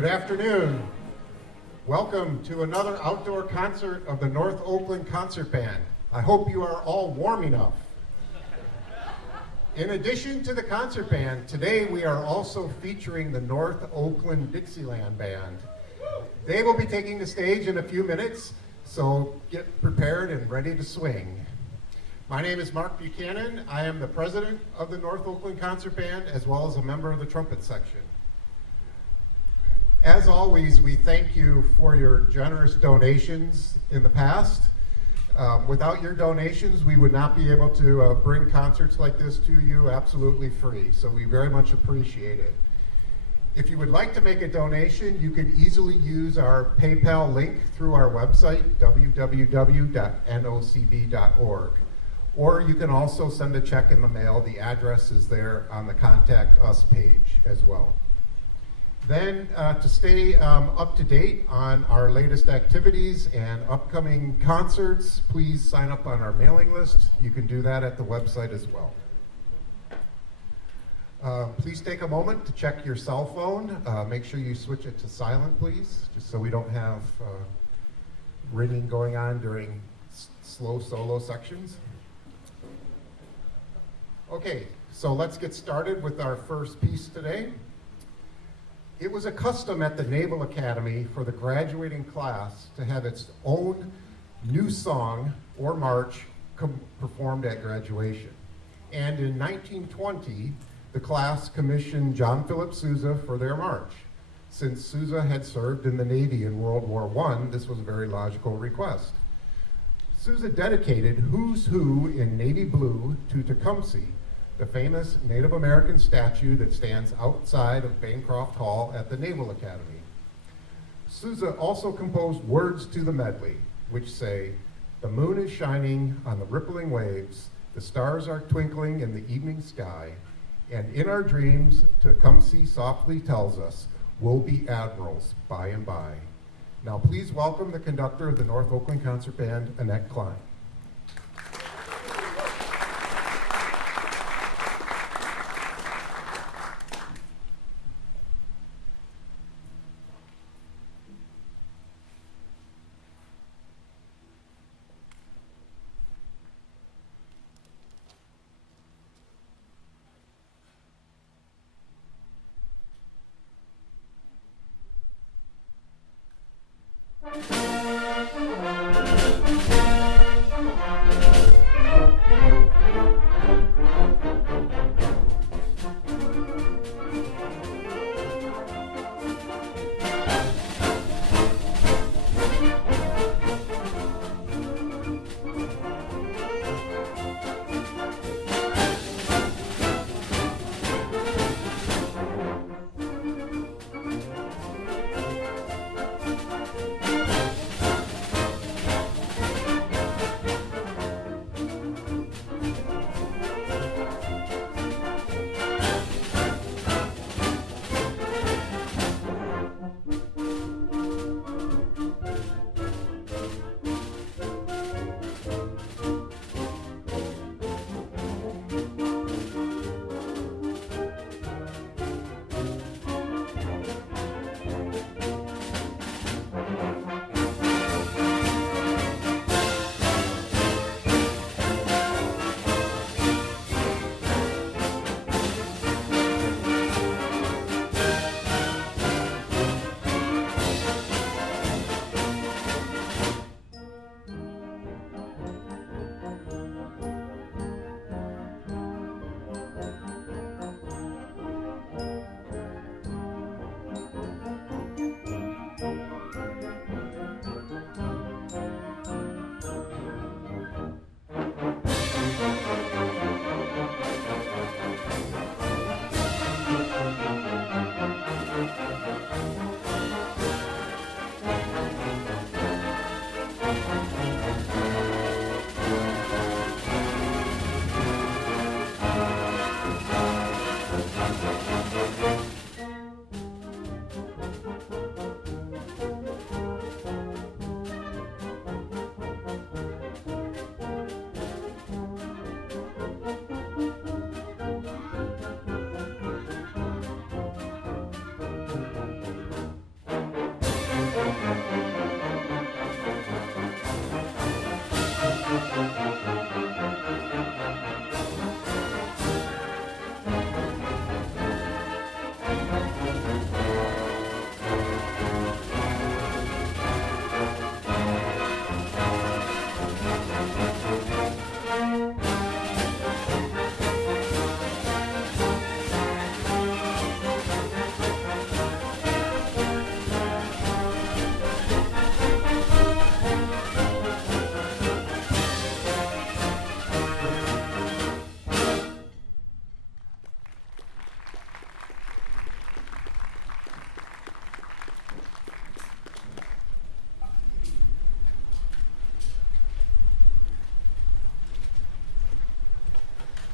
Good afternoon. Welcome to another outdoor concert of the North Oakland Concert Band. I hope you are all warm enough. In addition to the concert band, today we are also featuring the North Oakland Dixieland Band. They will be taking the stage in a few minutes, so get prepared and ready to swing. My name is Mark Buchanan. I am the president of the North Oakland Concert Band, as well as a member of the trumpet section. As always, we thank you for your generous donations in the past. Without your donations, we would not be able to bring concerts like this to you absolutely free, so we very much appreciate it. If you would like to make a donation, you can easily use our PayPal link through our website, www.nocb.org. Or you can also send a check in the mail. The address is there on the Contact Us page as well. Then to stay up to date on our latest activities and upcoming concerts, please sign up on our mailing list. You can do that at the website as well. Please take a moment to check your cell phone. Make sure you switch it to silent, please, just so we don't have ringing going on during slow solo sections. Okay, so let's get started with our first piece today. It was a custom at the Naval Academy for the graduating class to have its own new song or march performed at graduation. And in 1920, the class commissioned John Philip Sousa for their march. Since Sousa had served in the Navy in World War I, this was a very logical request. Sousa dedicated Who's Who in Navy Blue to Tecumseh, the famous Native American statue that stands outside of Bancroft Hall at the Naval Academy. Sousa also composed words to the medley, which say, "The moon is shining on the rippling waves, the stars are twinkling in the evening sky, and in our dreams, Tecumseh softly tells us, we'll be admirals by and by." Now please welcome the conductor of the North Oakland Concert Band, Annette Klein.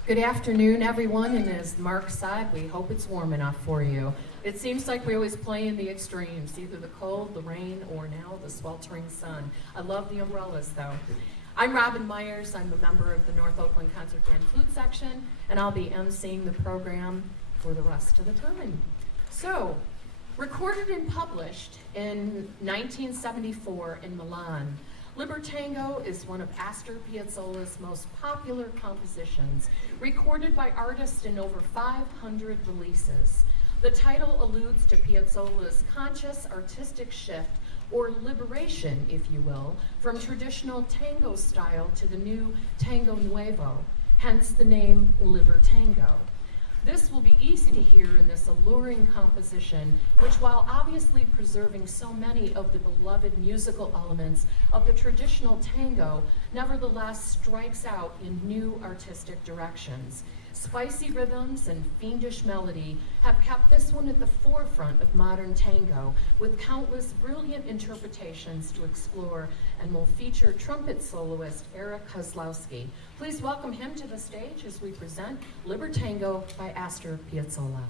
Good afternoon, everyone, and as Mark said, we hope it's warm enough for you. It seems like we always play in the extremes, either the cold, the rain, or now the sweltering sun. I love the umbrellas, though. I'm Robin Myers. I'm a member of the North Oakland Concert Band Flute Section, and I'll be emceeing the program for the rest of the time. So, recorded and published in 1974 in Milan, Libertango is one of Astor Piazzolla's most popular compositions, recorded by artists in over 500 releases. The title alludes to Piazzolla's conscious artistic shift, or liberation, if you will, from traditional tango style to the new tango nuevo, hence the name Libertango. This will be easy to hear in this alluring composition, which, while obviously preserving so many of the beloved musical elements of the traditional tango, nevertheless strikes out in new artistic directions. Spicy rhythms and fiendish melody have kept this one at the forefront of modern tango, with countless brilliant interpretations to explore, and will feature trumpet soloist Eric Kozlowski. Please welcome him to the stage as we present Libertango by Astor Piazzolla.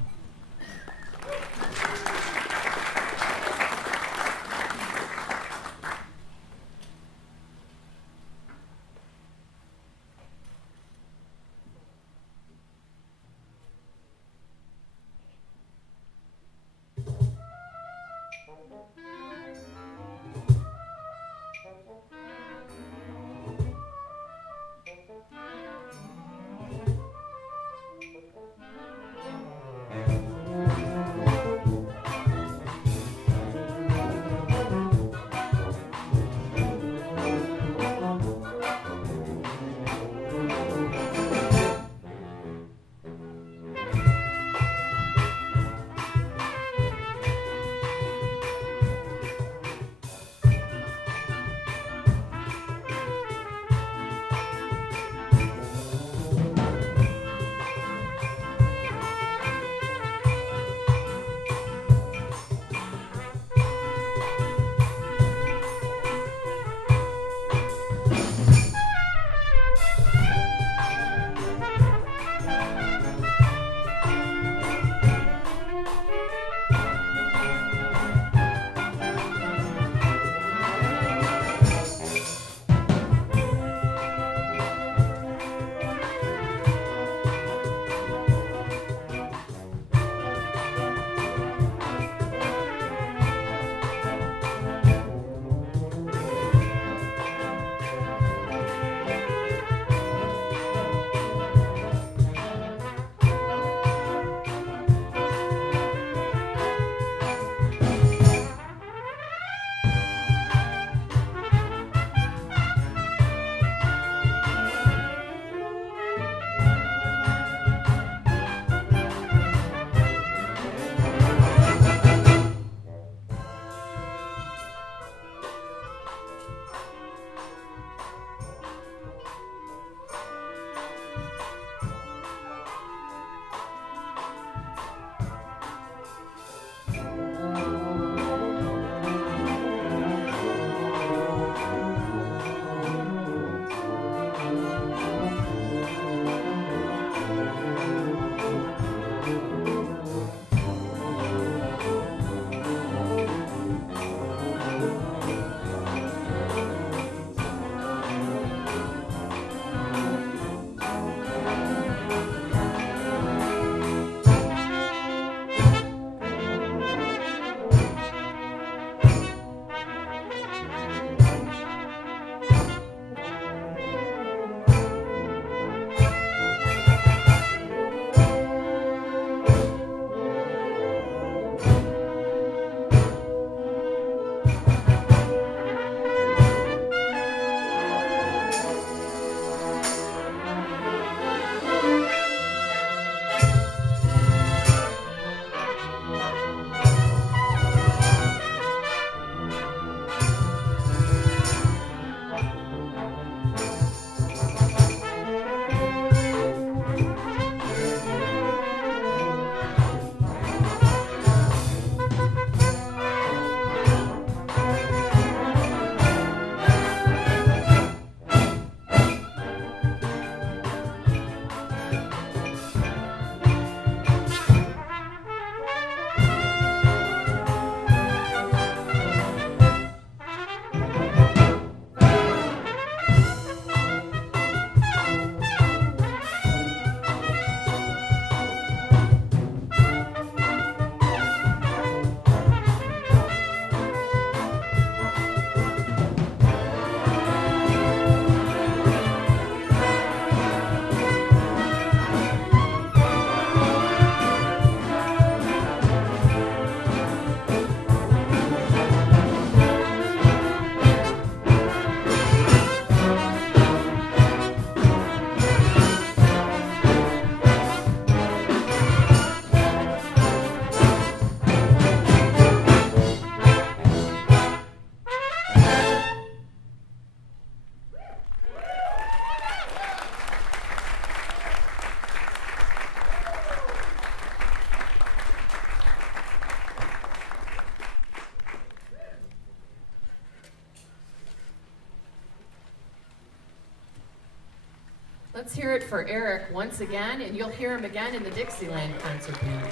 Let's hear it for Eric once again, and you'll hear him again in the Dixieland concert band.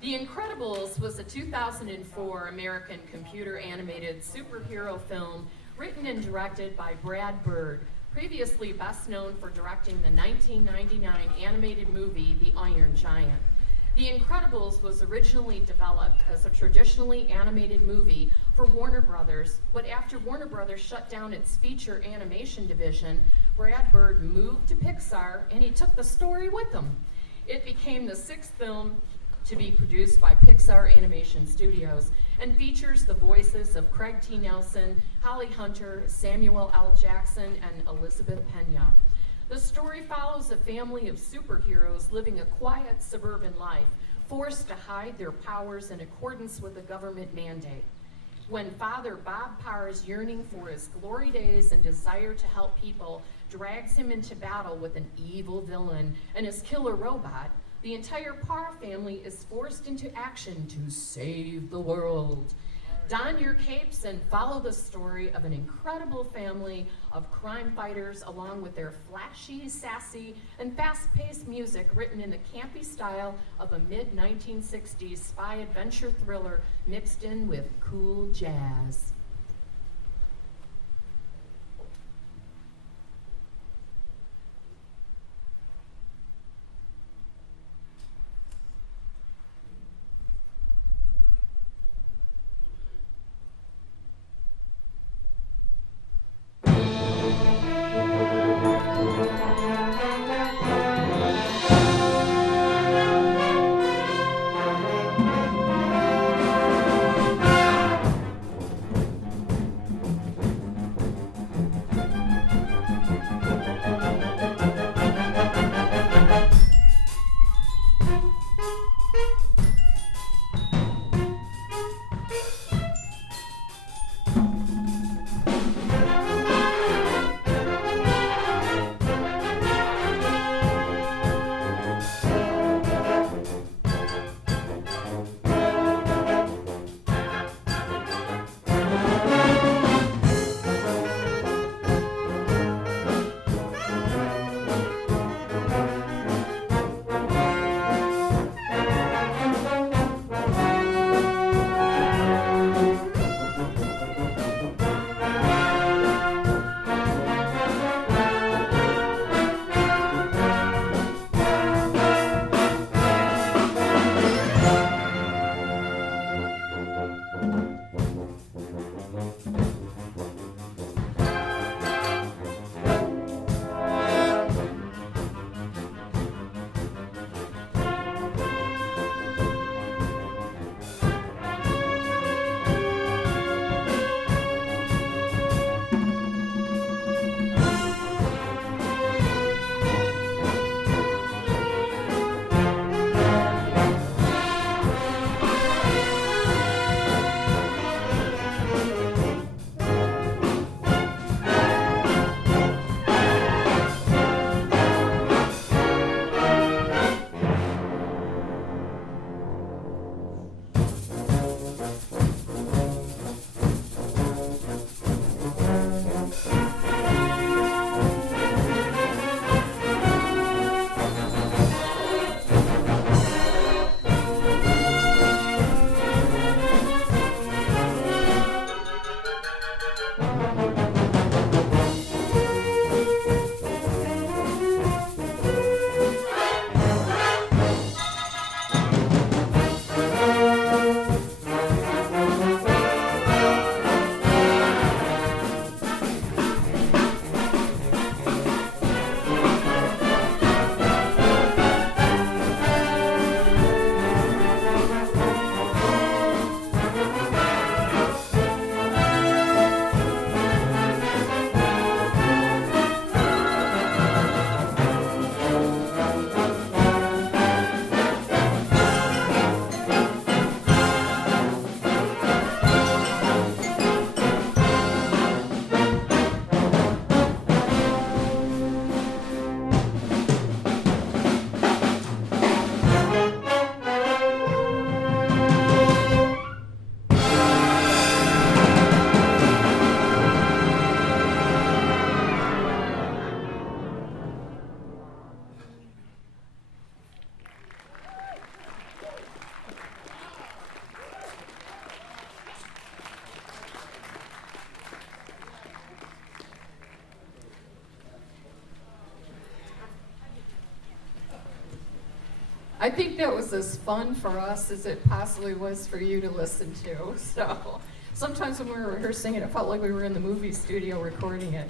The Incredibles was a 2004 American computer animated superhero film written and directed by Brad Bird, previously best known for directing the 1999 animated movie The Iron Giant. The Incredibles was originally developed as a traditionally animated movie for Warner Brothers, but after Warner Brothers shut down its feature animation division, Brad Bird moved to Pixar and he took the story with him. It became the sixth film to be produced by Pixar Animation Studios and features the voices of Craig T. Nelson, Holly Hunter, Samuel L. Jackson, and Elizabeth Pena. The story follows a family of superheroes living a quiet suburban life, forced to hide their powers in accordance with a government mandate. When Father Bob Parr's yearning for his glory days and desire to help people drags him into battle with an evil villain and his killer robot, the entire Parr family is forced into action to save the world. Don your capes and follow the story of an incredible family of crime fighters along with their flashy, sassy, and fast-paced music written in the campy style of a mid-1960s spy adventure thriller mixed in with cool jazz. I think that was as fun for us as it possibly was for you to listen to. So sometimes when we were rehearsing it, it felt like we were in the movie studio recording it.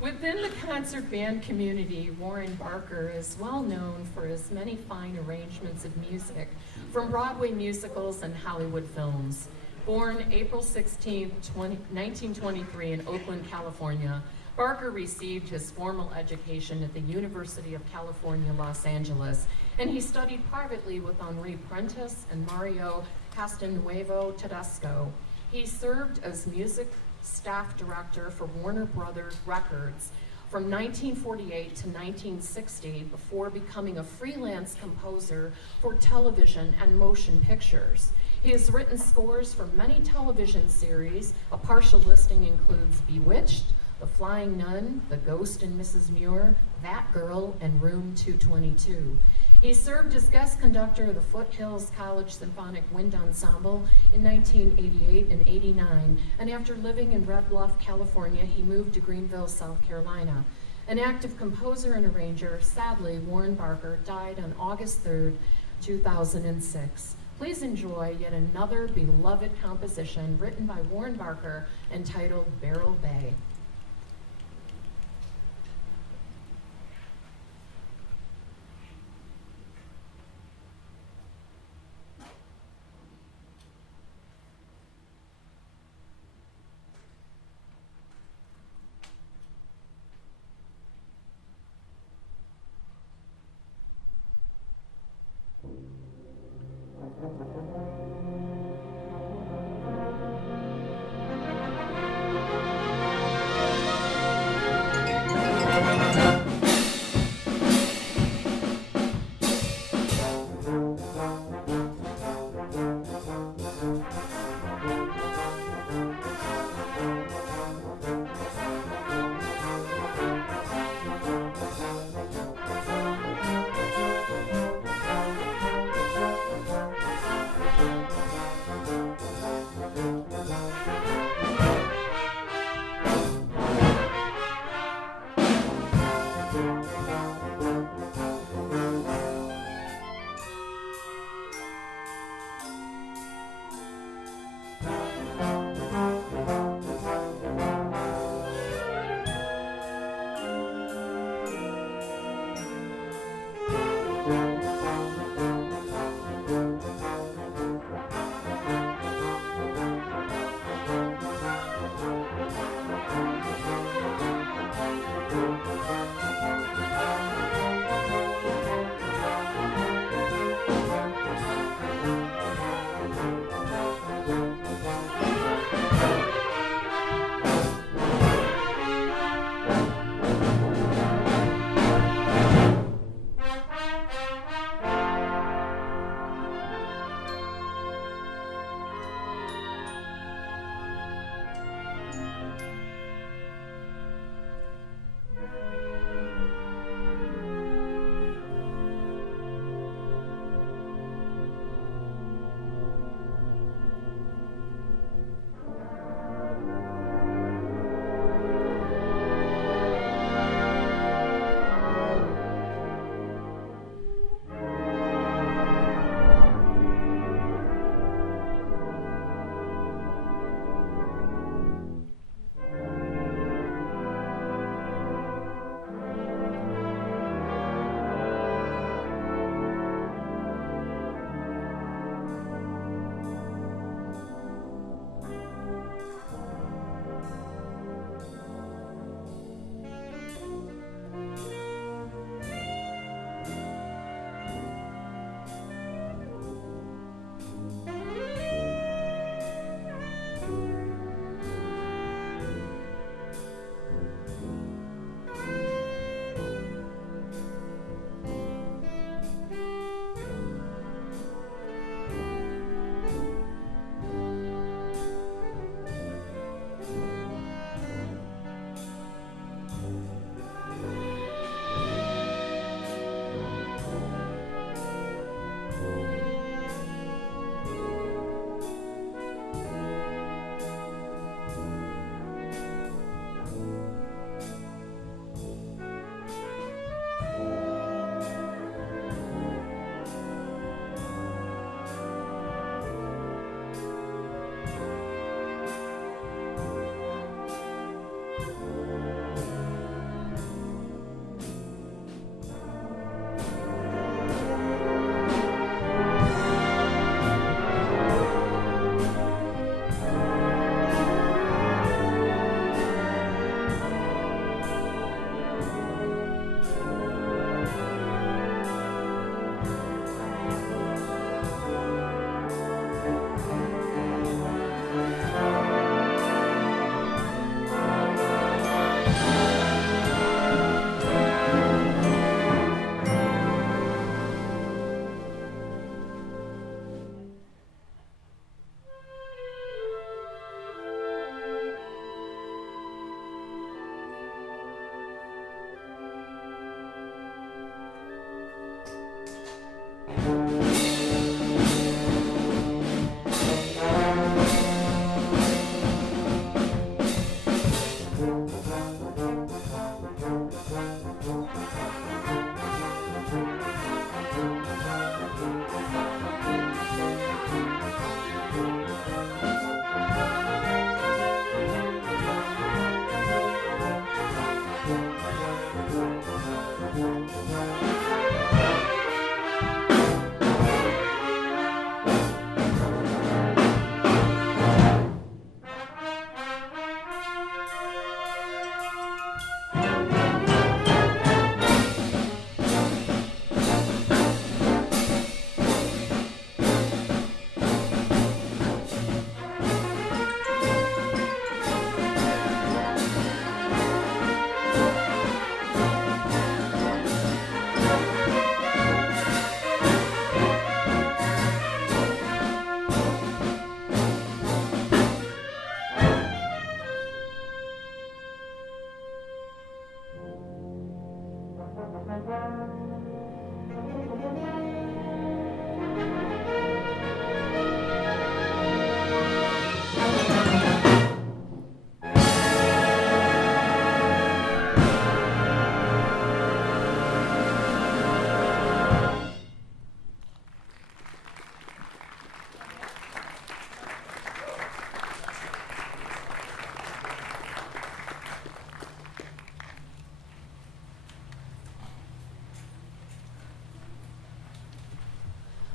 Within the concert band community, Warren Barker is well known for his many fine arrangements of music from Broadway musicals and Hollywood films. Born April 16, 1923 in Oakland, California, Barker received his formal education at the University of California, Los Angeles, and he studied privately with Henri Prentice and Mario Castelnuovo Tedesco. He served as music staff director for Warner Brothers Records from 1948 to 1960 before becoming a freelance composer for television and motion pictures. He has written scores for many television series. A partial listing includes Bewitched, The Flying Nun, The Ghost and Mrs. Muir, That Girl, and Room 222. He served as guest conductor of the Foothills College Symphonic Wind Ensemble in 1988 and 89, and after living in Red Bluff, California, he moved to Greenville, South Carolina. An active composer and arranger, sadly, Warren Barker died on August 3rd, 2006. Please enjoy yet another beloved composition written by Warren Barker entitled Beryl Bay.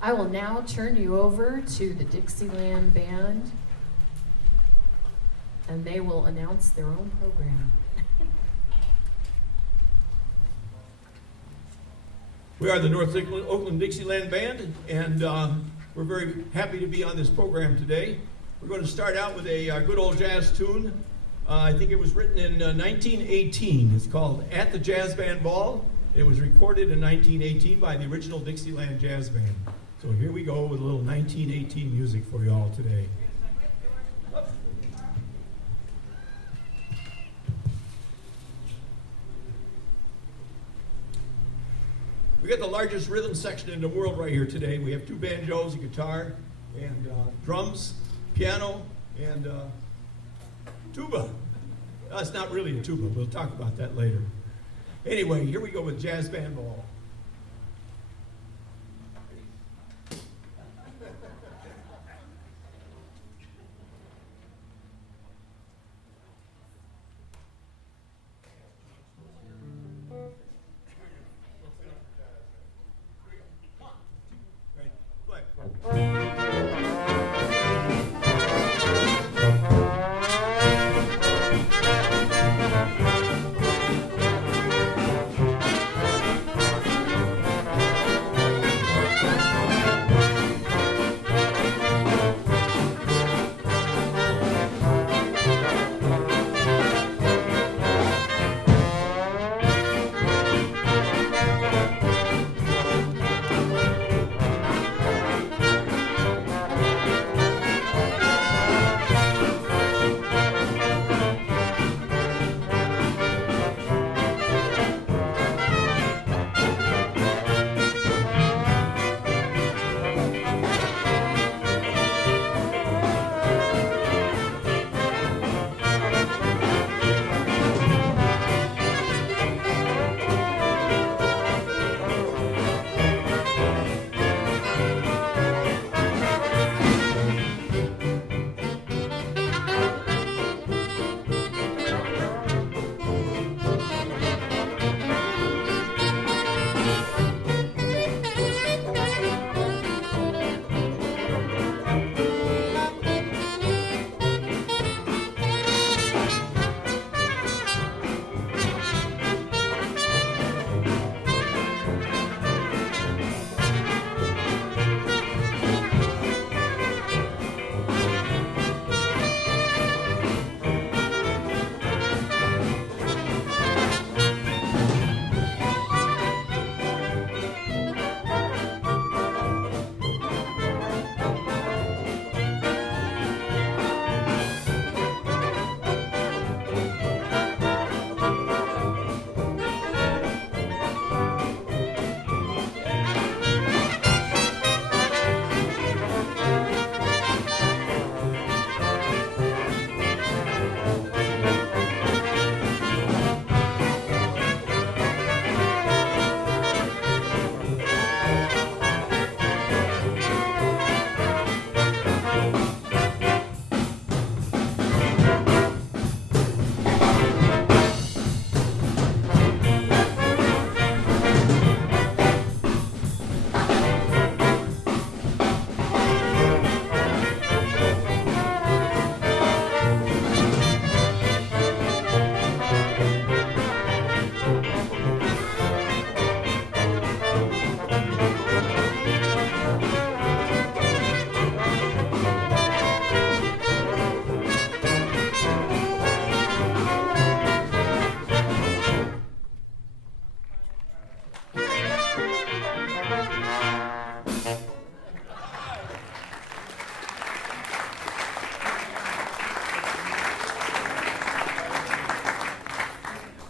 I will now turn you over to the Dixieland Band, and they will announce their own program. We are the North Oakland Dixieland Band, and we're very happy to be on this program today. We're going to start out with a good old jazz tune. I think it was written in 1918. It's called At the Jazz Band Ball. It was recorded in 1918 by the original Dixieland Jazz Band. So here we go with a little 1918 music for you all today. We got the largest rhythm section in the world right here today. We have two banjos, a guitar, and drums, piano, and tuba. It's not really a tuba. We'll talk about that later. Anyway, here we go with Jazz Band Ball.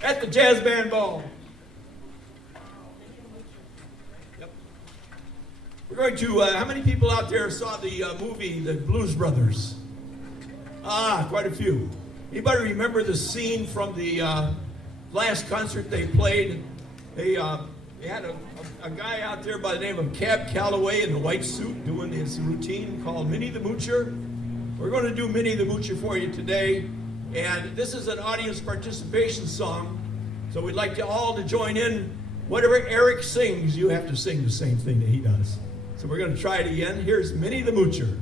at the Jazz Band Ball. Yep. We're going to, how many people out there saw the movie, The Blues Brothers? Quite a few. Anybody remember the scene from the last concert they played? They had a guy out there by the name of Cab Calloway in the white suit doing his routine called Minnie the Moocher. We're going to do Minnie the Moocher for you today. And this is an audience participation song. So we'd like you all to join in. Whatever Eric sings, you have to sing the same thing that he does. So we're going to try it again. Here's Minnie the Moocher.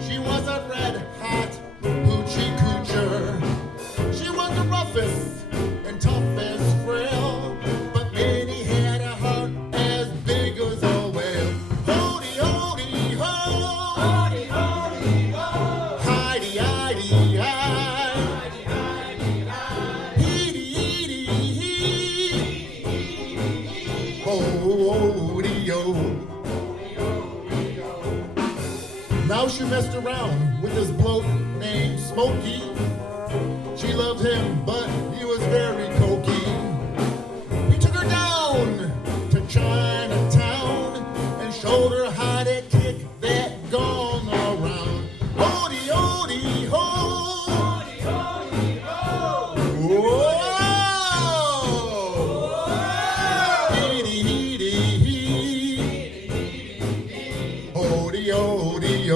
She was a red-hot hoochie coocher. She was the roughest and toughest frail, but Minnie had a heart as big as a whale. Hody, hody, ho! Hody, hody, ho! Hidey, hidey, hi! Hidey, hidey, hi! Heedy, heedy, hee! Hody, ho! Now she messed around with this bloke named Smokey. She loved him, but he was very cokey. He took her down to Chinatown and showed her how to kick that gong around. Hody, hody, ho! Hody, hody, ho! Whoa! Heedy, heedy, hee! Hody, hody, ho!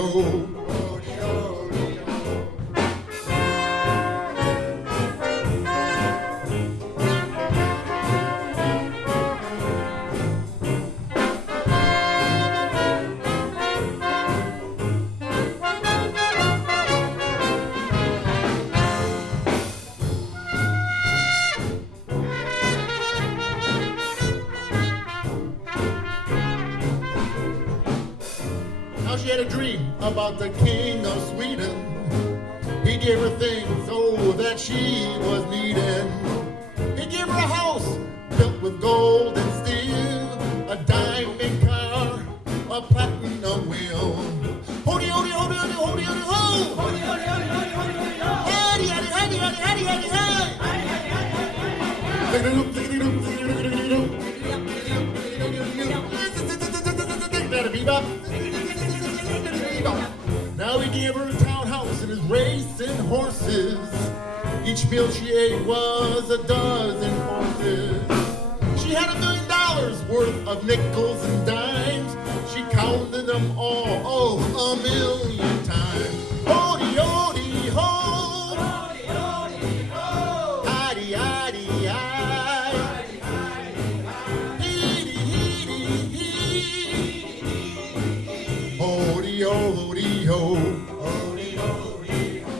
Now she had a dream about the king of Sweden. He gave her things, oh, that she was needing. He gave her a house built with gold and steel, a diamond car, a platinum wheel. Hody, hody, hody, hody, hody, hody, ho! Hody, hody, hody, hody, hody, hody, ho! Hody, hody, hody, hody, hody, hody, hi! Hody, hody, hody, hody, hody, hody! Now he gave her a townhouse and his racing horses. Each meal she ate was a dozen horses. She had $1 million worth of nickels and dimes. She counted them all, 1,000,000 times. Hody, hody, ho! Hody, hody, ho! Hidey, hidey, hi! Hidey, hidey, hi! Heedy, heedy, hee! Hody, hody, ho! Hody, hody, ho!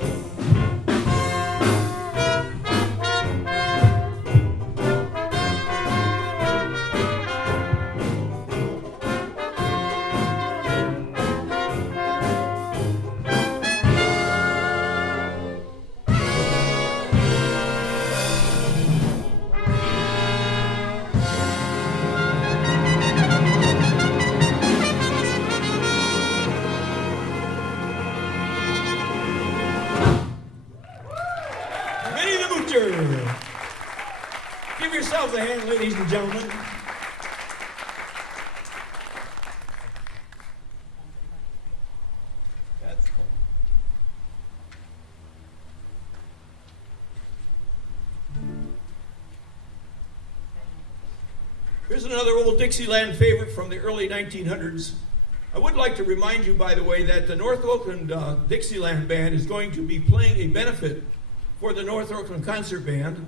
Minnie the Moocher. Give yourselves a hand, ladies and gentlemen. That's cool. Here's another old Dixieland favorite from the early 1900s. I would like to remind you, by the way, that the North Oakland Dixieland Band is going to be playing a benefit for the North Oakland Concert Band,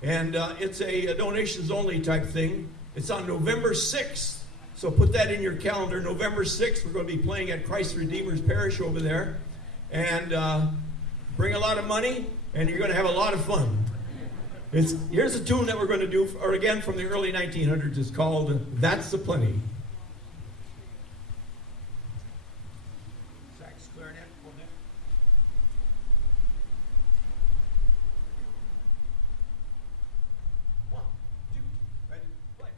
and it's a donations only type thing. It's on November 6th So put that in your calendar. November 6th, we're going to be playing at Christ Redeemer's Parish over there. And bring a lot of money, and you're going to have a lot of fun. Here's a tune that we're going to do, or again from the early 1900s. It's called That's the Plenty. Sax, clarinet, cornet. One, two, ready, play.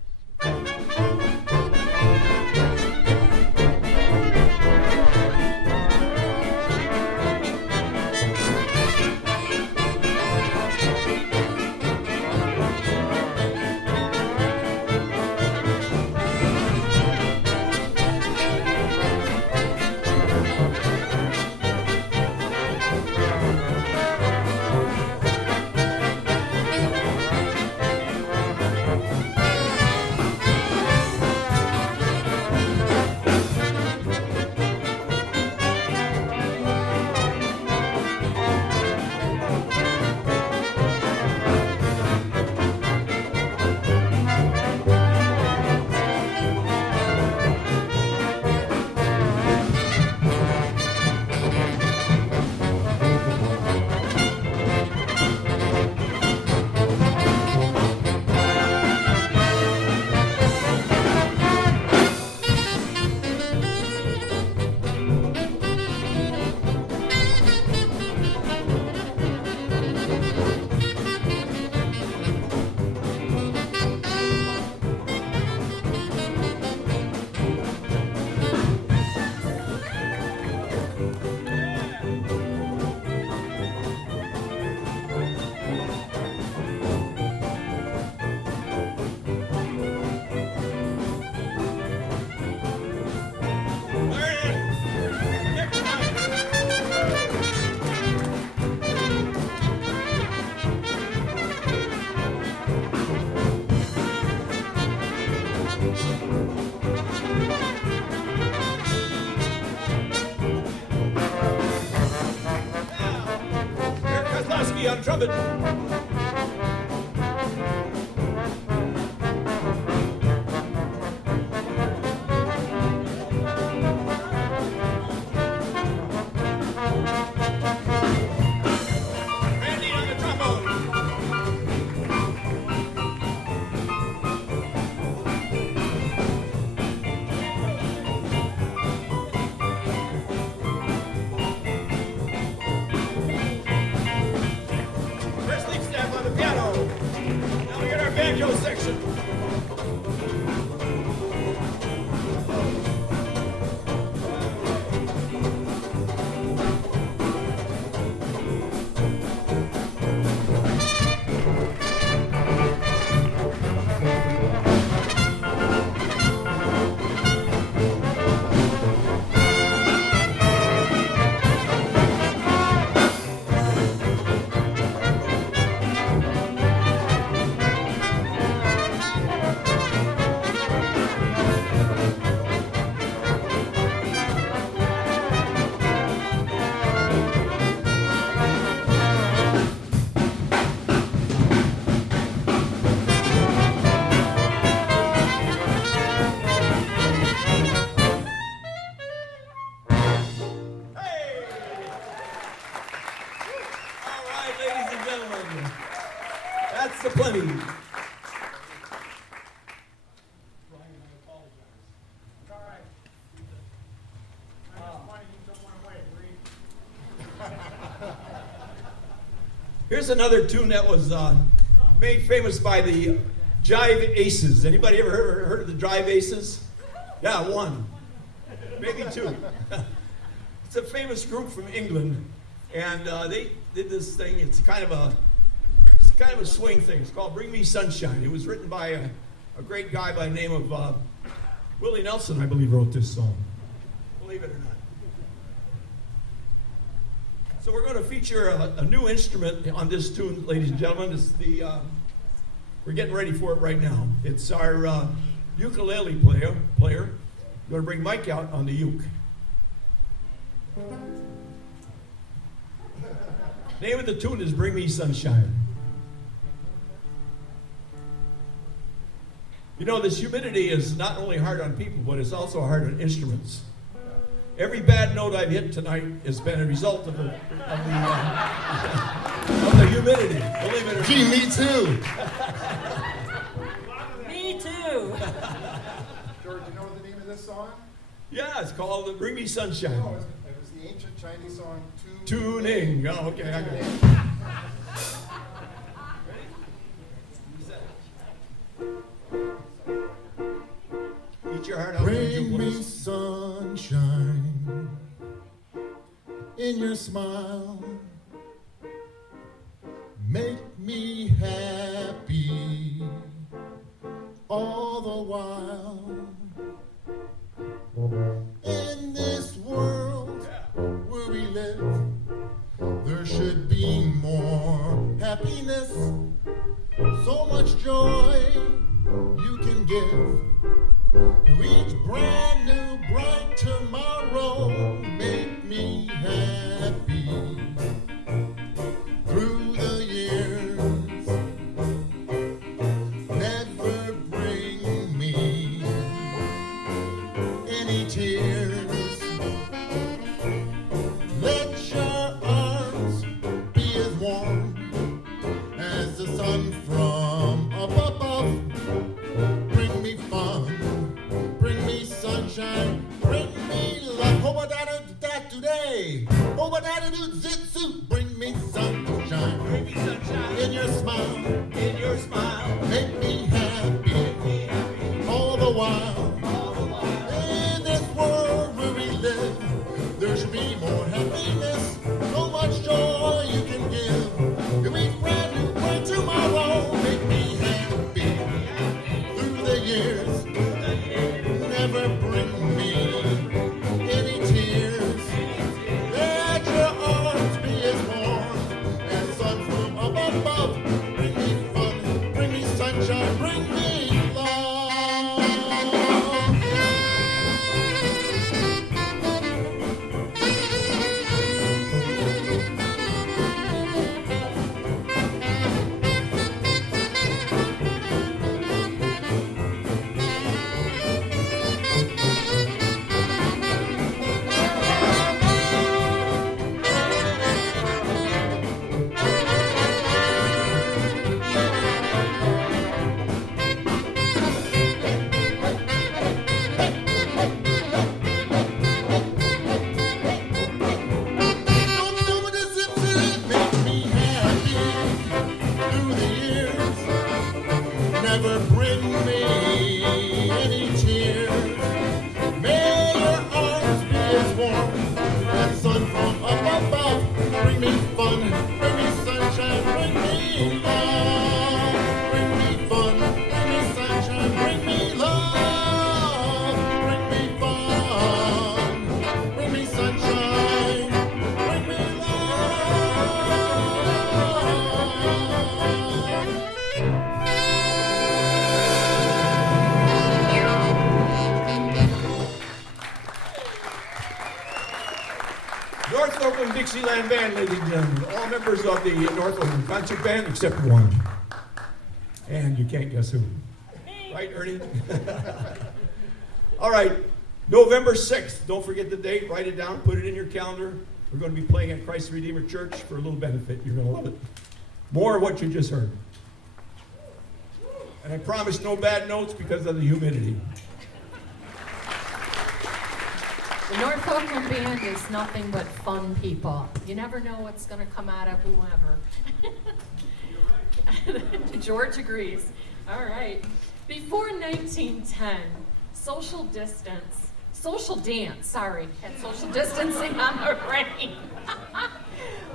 On trumpet. Randy on the trombone. Banjo section. That's the plenty. Brian, I apologize. It's all right. I just wanted you to don't want to wait. Here's another tune that was made famous by the Jive Aces. Anybody ever heard of the Jive Aces? Yeah, one. Maybe two. It's a famous group from England, and they did this thing. It's kind of a swing thing. It's called Bring Me Sunshine. It was written by a great guy by the name of Willie Nelson, I believe, wrote this song. Believe it or not. So we're going to feature a new instrument on this tune, ladies and gentlemen. It's we're getting ready for it right now. It's our ukulele player. We're going to bring Mike out on the uke. Name of the tune is Bring Me Sunshine. You know, this humidity is not only hard on people, but it's also hard on instruments. Every bad note I've hit tonight has been a result of the humidity. Believe it or Gee, me too. Me too. George, you know the name of this song? Yeah, it's called Bring Me Sunshine. No, it was the ancient Chinese song, Tuning. Oh, okay, I got it. Eat your heart out. Bring me sunshine in your smile. Make me happy all the while. In this world where we live, there should be more happiness, so much joy you can give. To each brand new bright tomorrow, make me happy through the years. Never bring me any tears. Let your arms be as warm as the sun from up above. Bring me fun, bring me sunshine, bring me love. Oh, what I do that today? Oh, what I do zitsu? Bring me sunshine, Bring me sunshine in your smile, in your smile. make me happy all the while. In this world where we live, there should be more happiness, so much joy you can give. To each brand new bright tomorrow, make me happy through the years. Never bring me any tears. Let your arms be as warm as sun from up above. Bring me fun, bring me sunshine, bring me love. Don't do what is it to make me happy through the years. Never bring me any tears. May your arms be as warm as sun from up above. Bring me fun, bring me sunshine, bring me love. Bring me fun, bring me sunshine, bring me love. Bring me fun, bring me sunshine, bring me love. North Oakland Dixieland Band, ladies and gentlemen. All members of the North Oakland Concert Band except one. And you can't guess who. Right, Ernie? All right, November 6th. Don't forget the date. Write it down. Put it in your calendar. We're going to be playing at Christ Redeemer Church for a little benefit. You're going to love it. More of what you just heard. And I promise no bad notes because of the humidity. The North Oakland Band is nothing but fun people. You never know what's going to come out of whoever. George agrees. All right. Before 1910, social dance, had social distancing on the rain.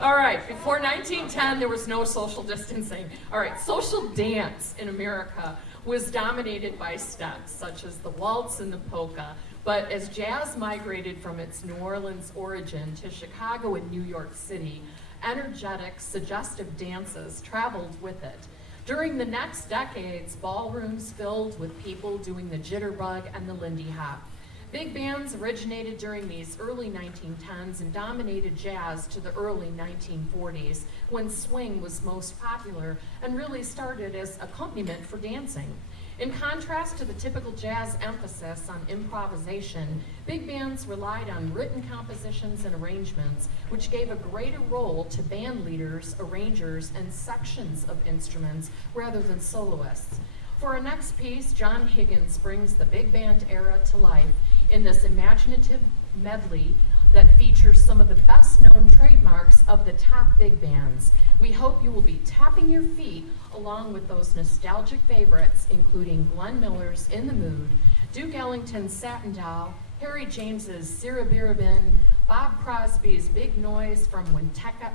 All right, before 1910, there was no social distancing. All right, social dance in America was dominated by steps, such as the waltz and the polka. But as jazz migrated from its New Orleans origin to Chicago and New York City, energetic, suggestive dances traveled with it. During the next decades, ballrooms filled with people doing the jitterbug and the Lindy Hop. Big bands originated during these early 1910s and dominated jazz to the early 1940s, when swing was most popular and really started as accompaniment for dancing. In contrast to the typical jazz emphasis on improvisation, big bands relied on written compositions and arrangements, which gave a greater role to band leaders, arrangers, and sections of instruments rather than soloists. For our next piece, John Higgins brings the big band era to life in this imaginative medley that features some of the best-known trademarks of the top big bands. We hope you will be tapping your feet along with those nostalgic favorites, including Glenn Miller's In the Mood, Duke Ellington's Satin Doll, Harry James's Sirabirabin, Bob Crosby's Big Noise from Winnetka,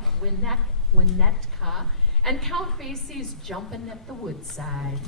and Count Basie's Jumpin' at the Woodside.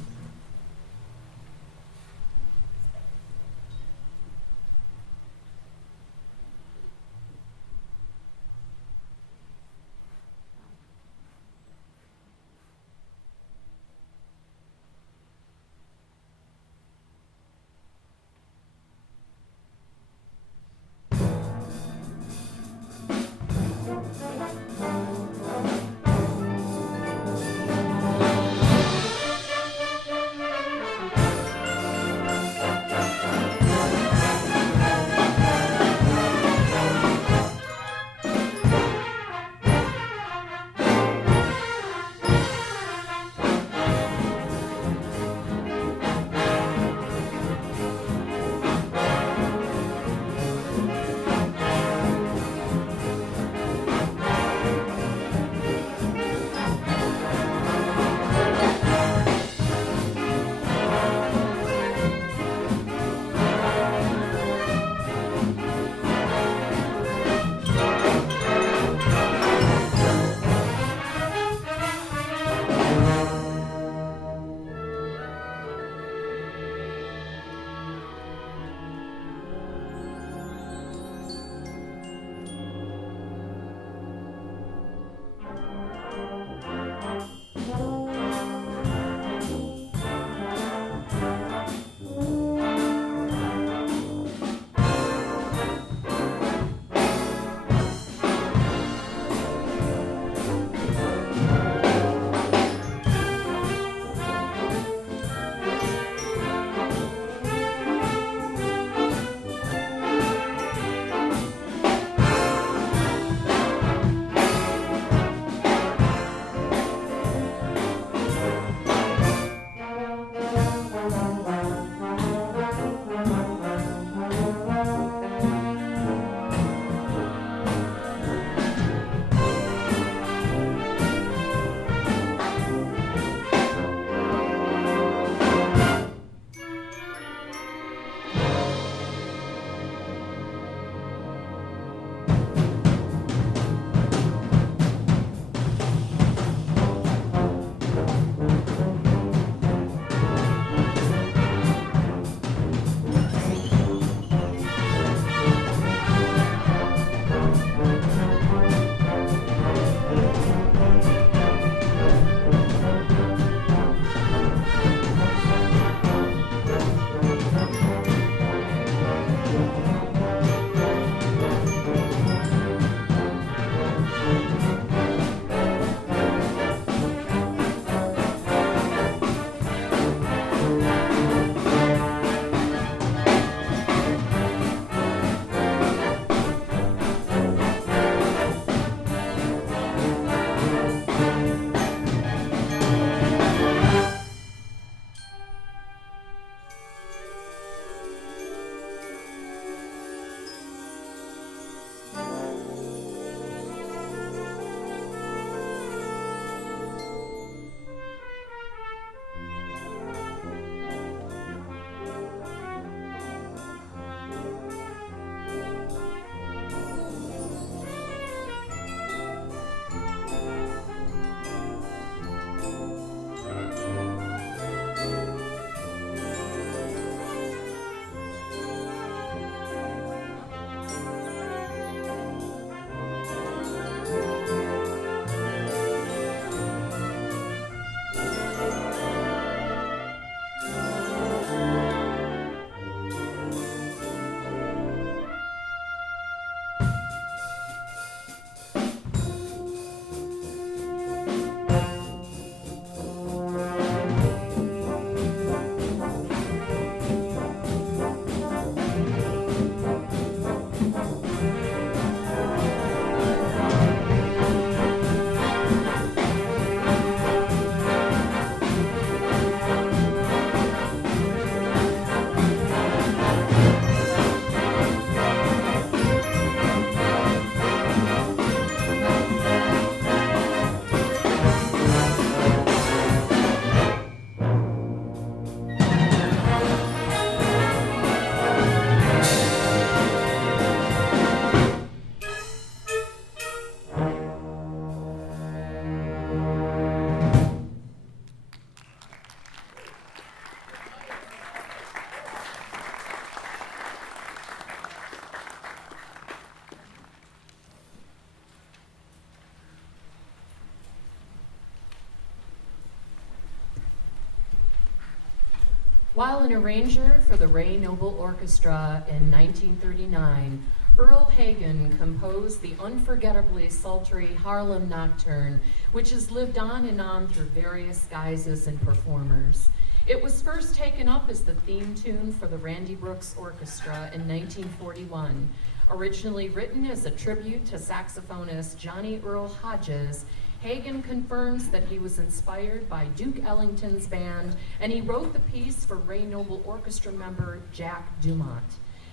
While an arranger for the Ray Noble Orchestra in 1939, Earl Hagen composed the unforgettably sultry Harlem Nocturne, which has lived on and on through various guises and performers. It was first taken up as the theme tune for the Randy Brooks Orchestra in 1941. Originally written as a tribute to saxophonist Johnny Earl Hodges, Hagen confirms that he was inspired by Duke Ellington's band, and he wrote the piece for Ray Noble Orchestra member Jack Dumont.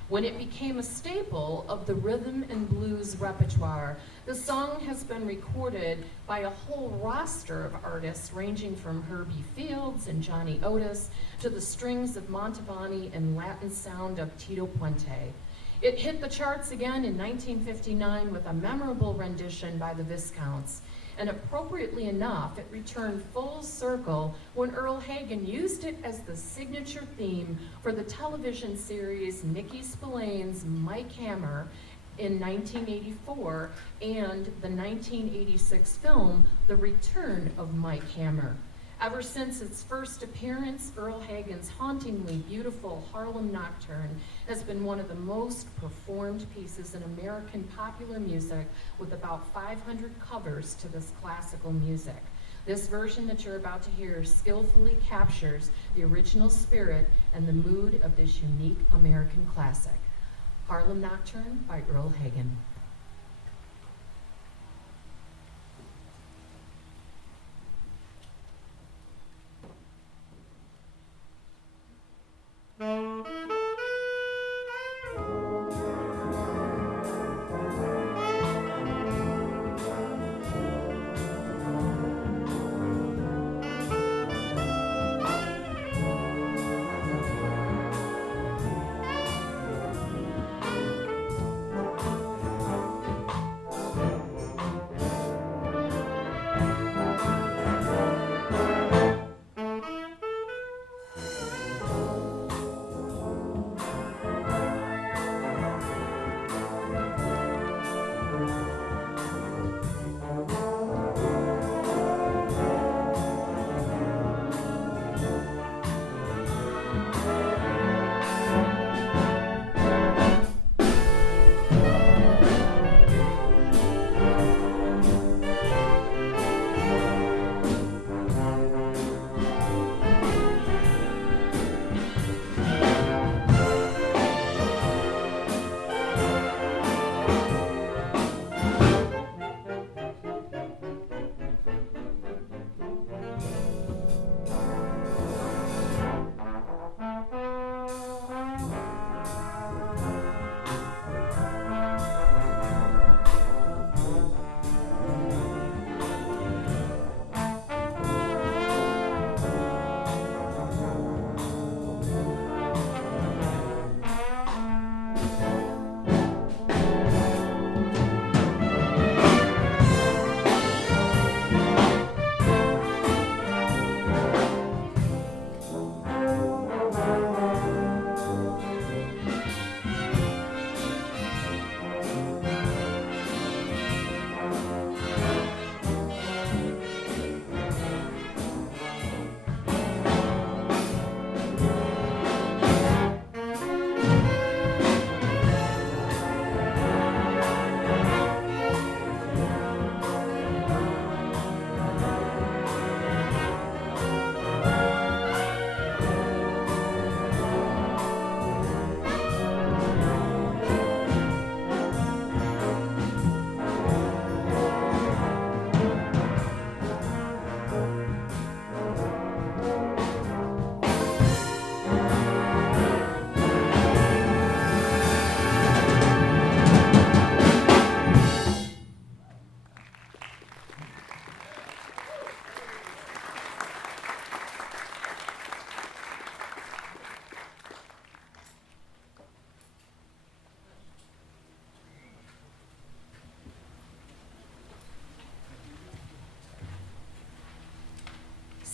When it became a staple of the rhythm and blues repertoire, the song has been recorded by a whole roster of artists ranging from Herbie Fields and Johnny Otis to the strings of Mantovani and Latin sound of Tito Puente. It hit the charts again in 1959 with a memorable rendition by the Viscounts. And appropriately enough, it returned full circle when Earl Hagen used it as the signature theme for the television series Mickey Spillane's Mike Hammer in 1984 and the 1986 film The Return of Mike Hammer. Ever since its first appearance, Earl Hagen's hauntingly beautiful Harlem Nocturne has been one of the most performed pieces in American popular music, with about 500 covers to this classical music. This version that you're about to hear skillfully captures the original spirit and the mood of this unique American classic. Harlem Nocturne by Earl Hagen.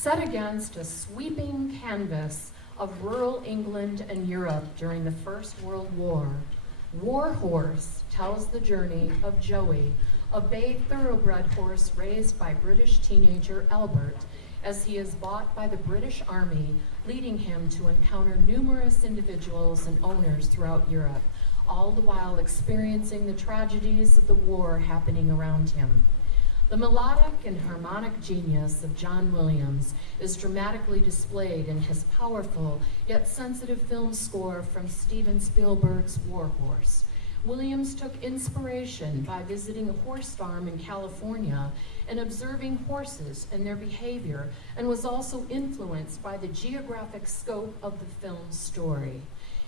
Set against a sweeping canvas of rural England and Europe during the First World War, War Horse tells the journey of Joey, a bay thoroughbred horse raised by British teenager Albert. as he is bought by the British Army, leading him to encounter numerous individuals and owners throughout Europe, all the while experiencing the tragedies of the war happening around him. The melodic and harmonic genius of John Williams is dramatically displayed in his powerful yet sensitive film score from Steven Spielberg's War Horse. Williams took inspiration by visiting a horse farm in California and observing horses and their behavior, and was also influenced by the geographic scope of the film's story.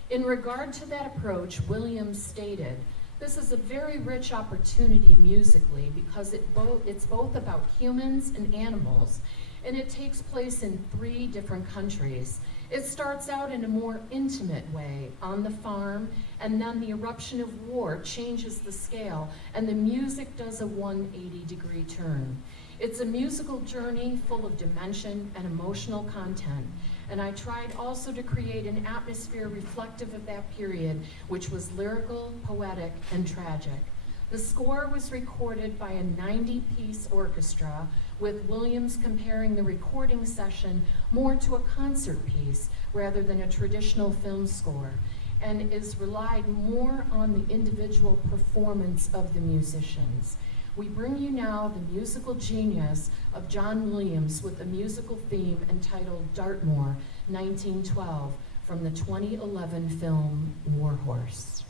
In regard to that approach, Williams stated, "This is a very rich opportunity musically because it's both about humans and animals, and it takes place in 3 different countries. It starts out in a more intimate way on the farm, and then the eruption of war changes the scale, and the music does a 180-degree turn. It's a musical journey full of dimension and emotional content, and I tried also to create an atmosphere reflective of that period, which was lyrical, poetic, and tragic. The score was recorded by a 90-piece orchestra, with Williams comparing the recording session more to a concert piece rather than a traditional film score, and is relied more on the individual performance of the musicians. We bring you now the musical genius of John Williams with a musical theme entitled Dartmoor, 1912, from the 2011 film War Horse.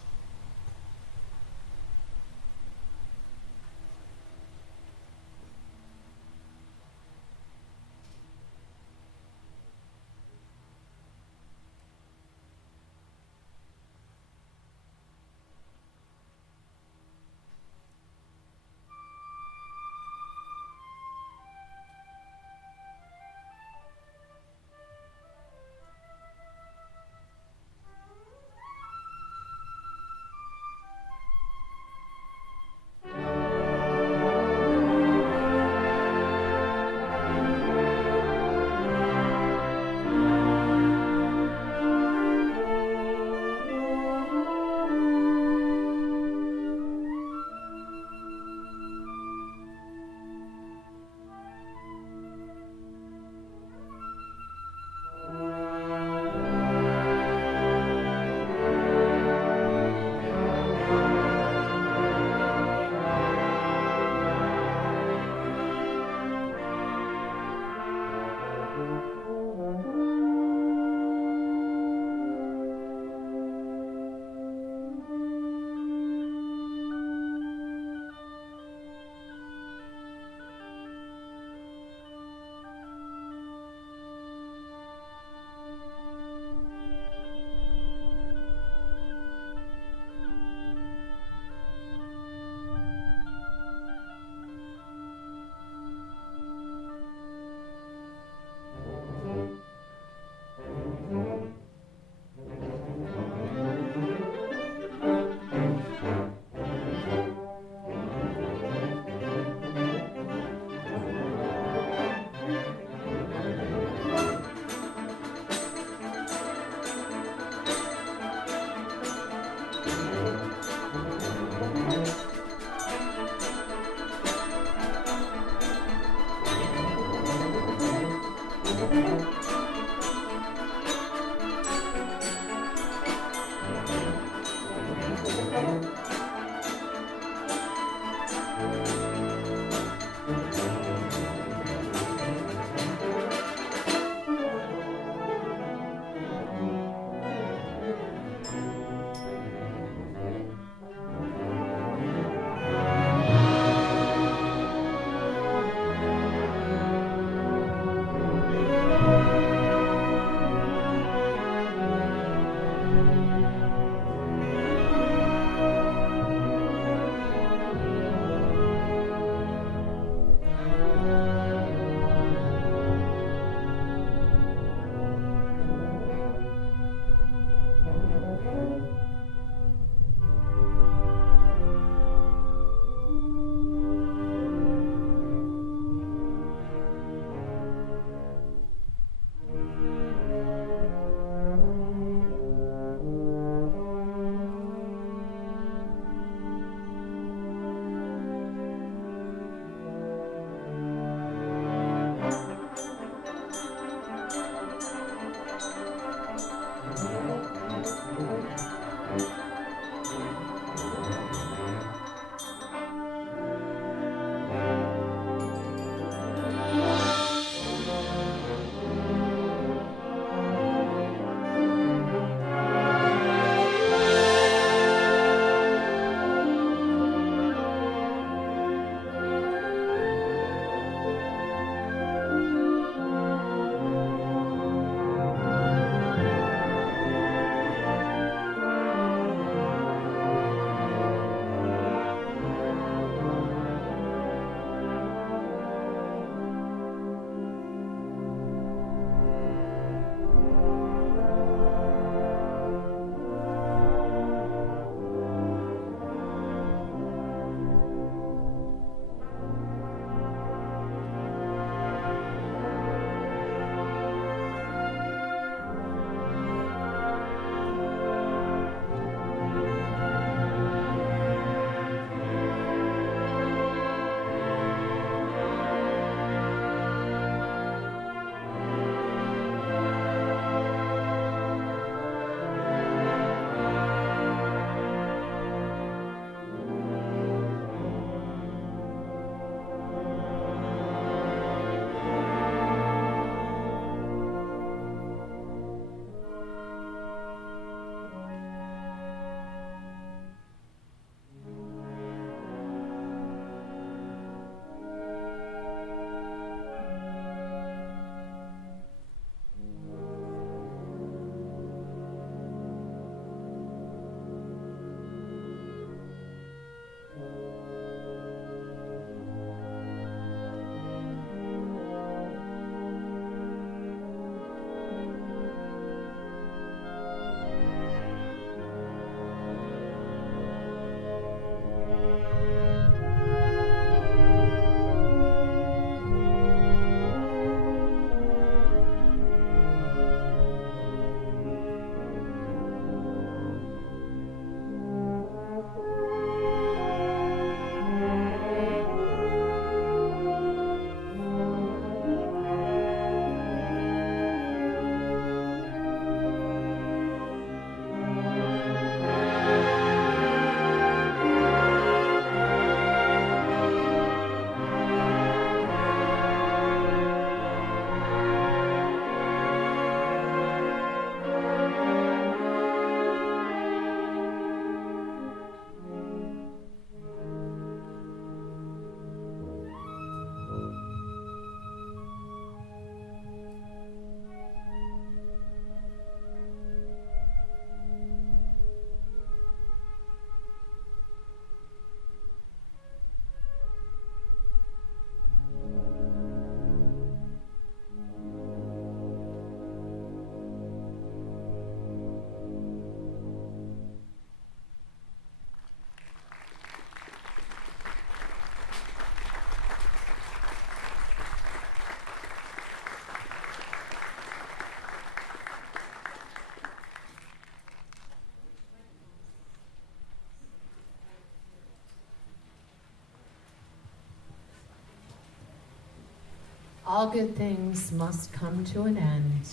All good things must come to an end.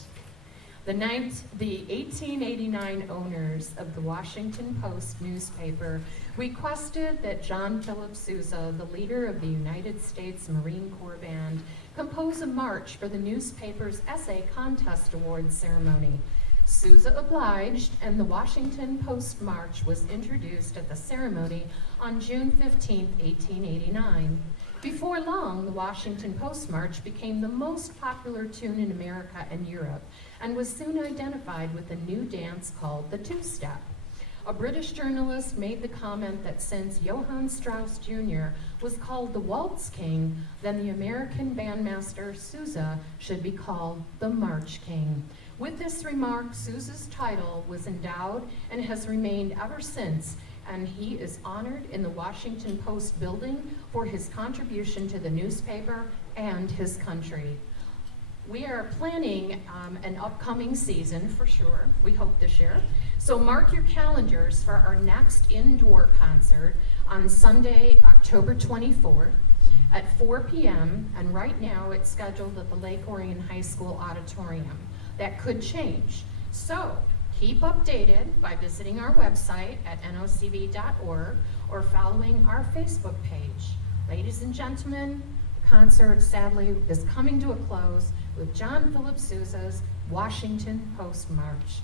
The 1889 owners of the Washington Post newspaper requested that John Philip Sousa, the leader of the United States Marine Corps Band, compose a march for the newspaper's essay contest awards ceremony. Sousa obliged, and the Washington Post March was introduced at the ceremony on June 15, 1889. Before long, the Washington Post March became the most popular tune in America and Europe, and was soon identified with a new dance called the two-step. A British journalist made the comment that since Johann Strauss Jr. was called the Waltz King, then the American bandmaster Sousa should be called the March King. With this remark, Sousa's title was endowed and has remained ever since, and he is honored in the Washington Post building for his contribution to the newspaper and his country. We are planning an upcoming season for sure, we hope this year. So mark your calendars for our next indoor concert on Sunday, October 24th at 4 p.m. And right now it's scheduled at the Lake Orion High School auditorium. That could change. So keep updated by visiting our website at nocb.org or following our Facebook page. Ladies and gentlemen, the concert sadly is coming to a close with John Philip Sousa's Washington Post March.